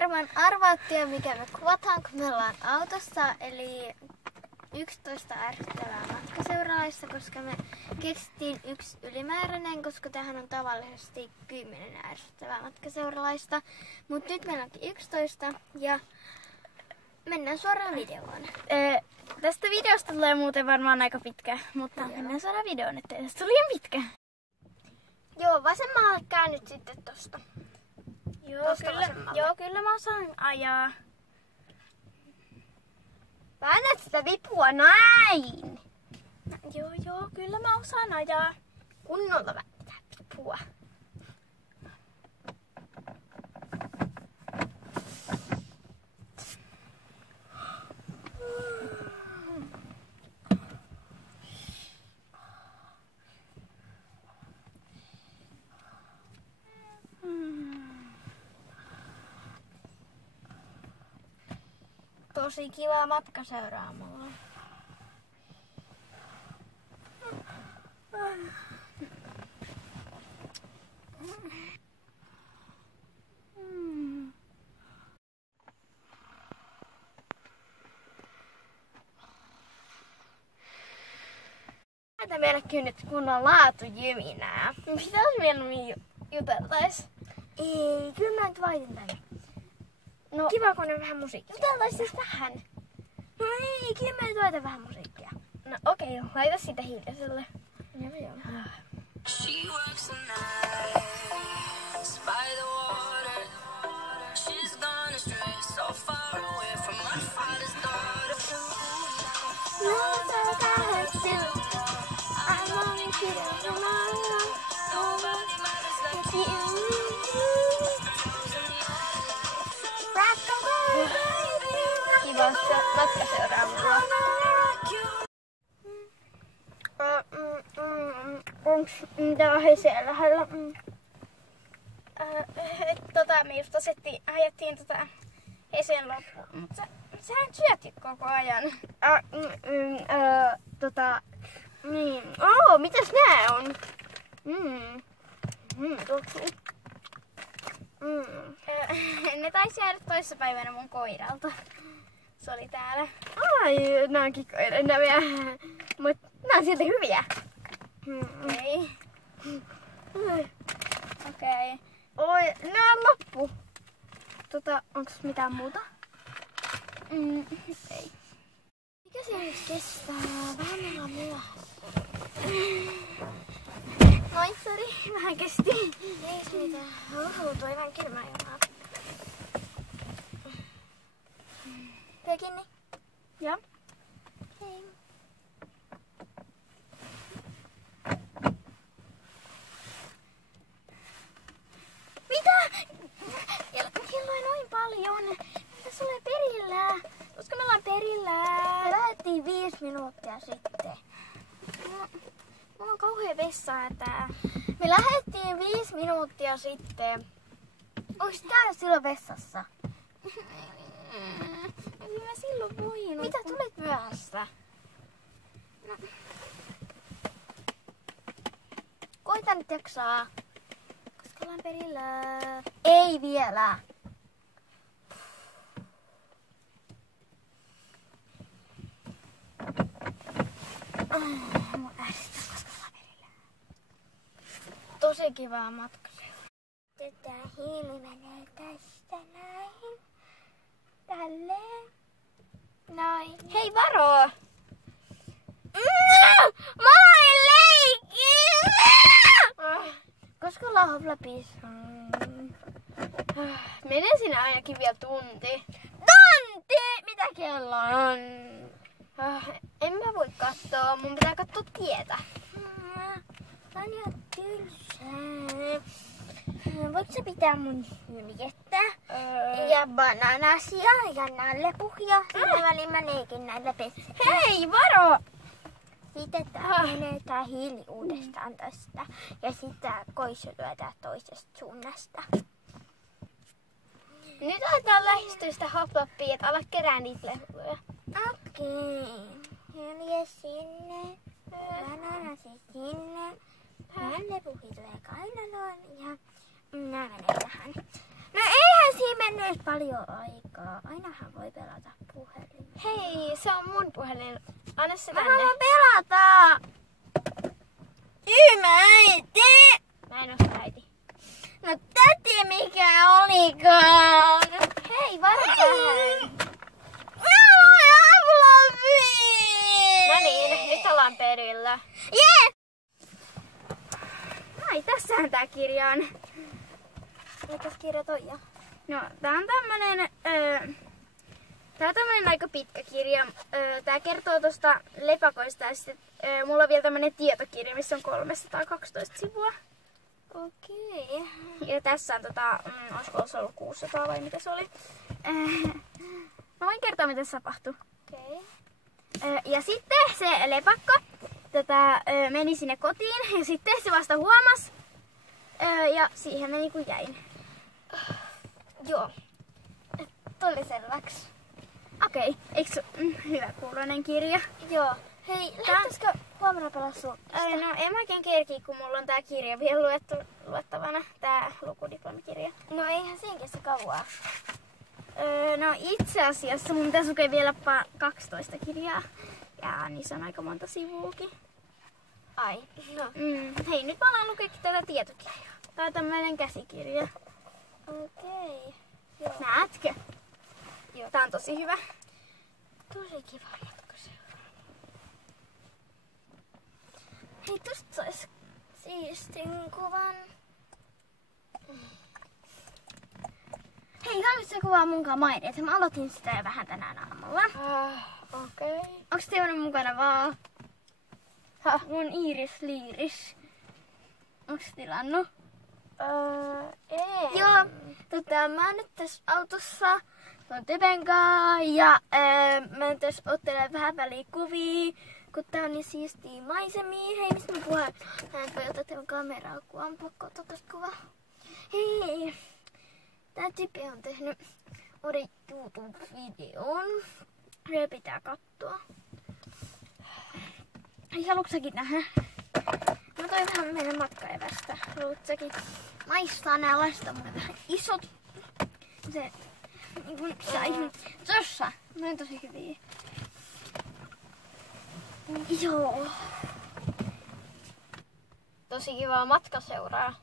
varmaan arvaatte jo mikä me kuvataan, kun me ollaan autossa, eli 11 ärsyttävää matkaseuralaista, koska me keksittiin yksi ylimääräinen, koska tähän on tavallisesti 10 ärsyttävää matkaseuralaista. Mutta nyt meillä onkin 11 ja mennään suoraan videoon. Tästä videosta tulee muuten varmaan aika pitkä, mutta mennään suoraan videoon, ettei tästä tule liian pitkä. Joo, vasemmalle käännyt sitten tosta. Joo, kyllä mä osaan ajaa. Väännät sitä vipua näin! Joo, kyllä mä osaan ajaa. Kunnolla vääntää vipua. Tosi kiva matka seuraamalla. Näitä meillekin nyt kunnon laatujyminää. Mitä jos mieluummin juteltais? Ei, kyllä mä nyt vaitin tänne. No, Kiva, kun on vähän musiikkia. juteltais siis vähän. No ei, kyllä mä nyt vaitan vähän musiikkia. No okei, laita sitä hiljaiselle. Joo. She works the nights by the water. She's gone astray, so far away from her father's daughter. Nobody matters like you. Kiva matka seuraamalla. Onks mitä heisiä lähellä? Me just ajettiin heisien loppuun, mutta sähän syötit koko ajan. Niin. Mitäs nää on? Tuoksuu. Ne taisi jäädä toissapäivänä mun koiralta. Se oli täällä. Ai, nää on kikkoidenäviä. Mut nää on silti hyviä. Okei. Oi, nää on loppu. Onks mitään muuta? Ei. Mikä se nyt kestää? Vähän ollaan myöhässä. Noin, sori. Vähän kesti. Ei siitä. Toi vähän kylmää ilmaa. Pidä kiinni. Joo. Hei. Mitä? Kelloin noin paljon. Mitä sulle perillä? Koska me ollaan perillä. Me lähdettiin 5 minuuttia sitten. Mulla on kauhea vessahätää. Me lähdettiin 5 minuuttia sitten. Ois tää silloin vessassa? En mä silloin voinut. Mitä tulit myöhässä? No. Koita nyt jaksaa. Koska ollaan perillä. Ei vielä. Mua ärsyttää, koska ollaan perillä. Tosi kivaa matka. Tätä hiili menee tästä näin. Tälleen. Noin. Hei, varo! Mä olin leikki! Koska ollaan hoplapissa? Menee sinä ainakin vielä tunti. Tunti! Mitä kello on? En mä voi katsoa, mun pitää katsoa tietä. On jo tylsää. Voitko sä pitää mun hyljettä? Ja bananasia ja nallepuhia. Sillä välin mä leikin näillä pessiä. Hei, varo! Sitten tää menee tää hiili uudestaan tästä. Ja sitten koisu lyödään toisesta suunnasta. Nyt aletaan lähestyä sitä hoplappia, että ala kerää niitä lehuja. Okei. Hylje sinne. Bananasi sinne. Nallepuhi tulee kainaloon ja nää menee tähän. No eihän siinä mennyt myös paljon aikaa. Ainahan voi pelata puhelimella. Hei, se on mun puhelin. Anna se Mä tänne. haluan pelata! Äiti! Mä en oo äiti. No täti mikä olikaan? Hei, varo vähän. No niin, nyt ollaan perillä. Jee! Ai, tässähän tää kirja on. Mitäs kirja toi on? No, tää on tämmönen... Tää on tämmönen aika pitkä kirja. Tää kertoo tosta lepakoista ja sitten mulla on vielä tämmönen tietokirja, missä on 312 sivua. Okei. Ja tässä on olisiko se ollut 600 vai mitä se oli. Mä voin kertoa mitä se tapahtui. Okei. Ja sitten se lepakko meni sinne kotiin ja sitten se vasta huomasi. Ja siihen meni kun jäin. Joo. Tuli selväksi. Okei, eikö hyvä kuuloinen kirja? Joo. Hei, lähtäisikö huomenna pelaa sun? No en mä oikein kerkiä, kun mulla on tää kirja vielä luettavana. Tää lukudiplomikirja. No eihän siinä kestä kauaa. No itse asiassa mun pitäisi lukea vielä 12 kirjaa. Ja niissä on aika monta sivuukin. Ai, no. Hei, nyt mä alan lukeekin tätä tietokirjaa. Tää on tämmönen käsikirja. Okei. Joo. Näetkö? Joo. Tää on tosi hyvä. Tosi kiva matkaseura. Hei, tosta sais siistin kuvan. Hei, haluaisitko kuvaa munkaan mainit? Mä aloitin sitä jo vähän tänään aamulla. Okei. Onks teillä mukana vaan? Mun Iiris Liiris. Onks tilannut? Ei. Joo, mä oon nyt tässä autossa. Mä oon Tepen kaa ja mä nyt tässä ottelen vähän väliä kuvia, kun tää on niin siistii maisemia. Hei, mistä mä puhun? Mä en voi ottaa teidän kameraa, kun on pakko ottaa tosta kuvaa. Hei, tää tyyppi on tehnyt uuden YouTube-videon. Se pitää katsoa. Hei, haluatko säkin nähdä? Mä toin vähän meidän matkaevästä. Haluatko säkin maistaa nää lasta mun vähän isot? Se niin sai tossa. Ne on tosi hyviä. Joo. Tosi kivaa matkaseuraa.